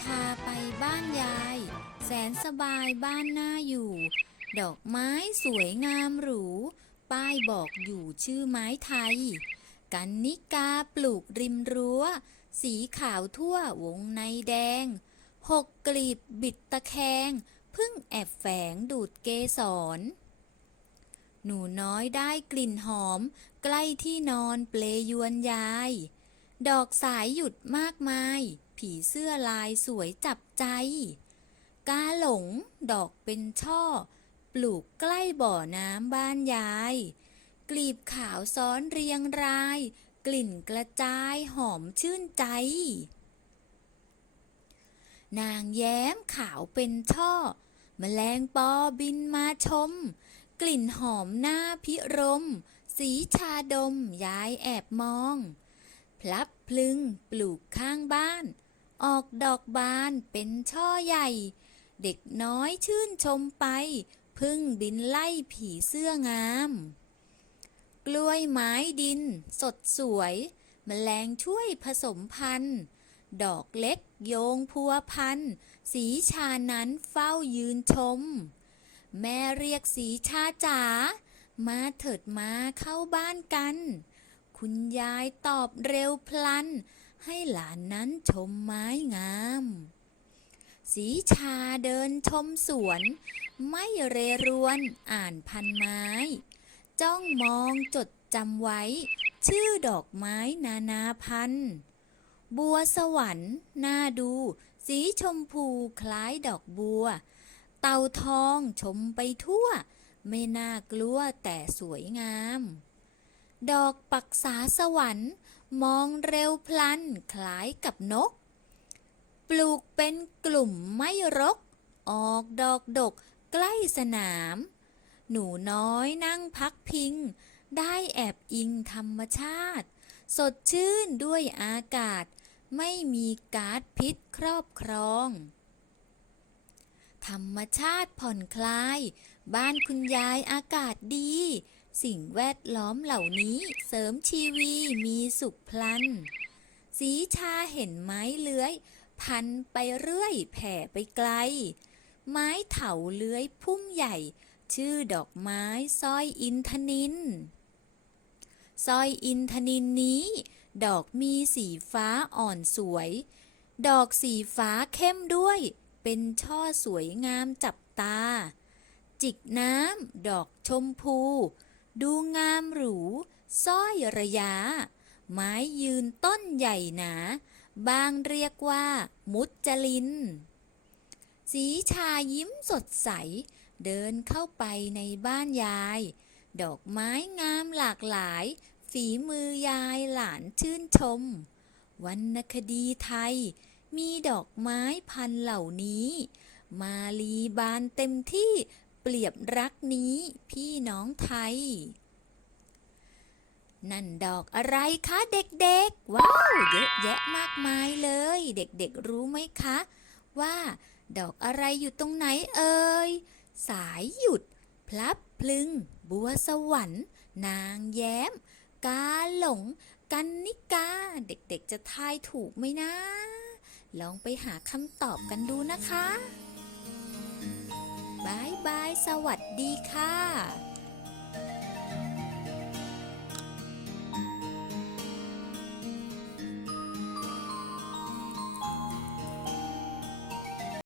ชาไปบ้านยาย แสนสบายบ้านน่าอยู่ ดอกไม้สวยงามหรู ป้ายบอกอยู่ชื่อไม้ไทย กันนิกาปลูกริมรั้ว สีขาวทั่ววงในแดง หกกลีบบิดตะแคง พึ่งแอบแฝงดูดเกสร หนูน้อยได้กลิ่นหอม ใกล้ที่นอนเปลยวนยาย ดอกสายหยุดมากมาย ผีเสื้อลายสวยจับใจ กาหลง ดอกเป็นช่อ ปลูกใกล้บ่อน้ำบ้านยาย กลีบขาวซ้อนเรียงราย กลิ่นกระจายหอมชื่นใจ นางแย้มขาวเป็นช่อแมลงปอบินมาชม กลิ่นหอมหน้าพิรม สีชาดมยายแอบมอง พลับพลึงปลูกข้างบ้าน ออกดอกบานเป็นช่อใหญ่ เด็กน้อยชื่นชมไป พึ่งบินไล่ผีเสื้องาม กล้วยไม้ดิน สดสวยแมลงช่วยผสมพันธุ์ดอกเล็กโยงพัวพัน สีชานั้นเฝ้ายืนชม แม่เรียกสีชาจ๋า มาเถิดมาเข้าบ้านกัน คุณยายตอบเร็วพลัน ให้หลานนั้นชมไม้งาม สีชาเดินชมสวน ไม่เรรวนอ่านพันไม้ จ้องมองจดจำไว้ ชื่อดอกไม้นานาพันธ์บัวสวรรค์น่าดู สีชมพูคล้ายดอกบัว เต่าทองชมไปทั่ว ไม่น่ากลัวแต่สวยงาม ดอกปักษาสวรรค์ มองเร็วพลันคล้ายกับนก ปลูกเป็นกลุ่มไม่รก ออกดอกดกใกล้สนาม หนูน้อยนั่งพักพิง ได้แอบอิงธรรมชาติ สดชื่นด้วยอากาศ ไม่มีก๊าซพิษครอบครอง ธรรมชาติผ่อนคลาย บ้านคุณยายอากาศดี สิ่งแวดล้อมเหล่านี้เสริมชีวีมีสุขพลัน สีชาเห็นไม้เลื้อย พันไปเรื่อยแผ่ไปไกล ไม้เถาเลื้อยพุ่มใหญ่ ชื่อดอกไม้สร้อยอินทนินสร้อยอินทนินนี้ ดอกมีสีฟ้าอ่อนสวย ดอกสีฟ้าเข้มด้วย เป็นช่อสวยงามจับตา จิกน้ำดอกชมพู ดูงามหรูสร้อยระยะ ไม้ยืนต้นใหญ่หนา บางเรียกว่า มุจจลิน สีชายิ้มสดใส เดินเข้าไปในบ้านยาย ดอกไม้งามหลากหลาย ฝีมือยายหลานชื่นชม วรรณคดีไทย มีดอกไม้พันเหล่านี้ มาลีบานเต็มที่ เปรียบรักนี้ พี่น้องไทย นั่นดอกอะไรคะเด็กๆ ว้าว เยอะแยะมากมายเลย เด็กๆรู้ไหมคะ ว่า ดอกอะไรอยู่ตรงไหนเอ่ย สายหยุด พลับพลึง บัวสวรรค์ นางแย้ม กาหลง กันนิกา เด็กๆจะทายถูกไหมนะ ลองไปหาคำตอบกันดูนะคะ บายบาย สวัสดีค่ะ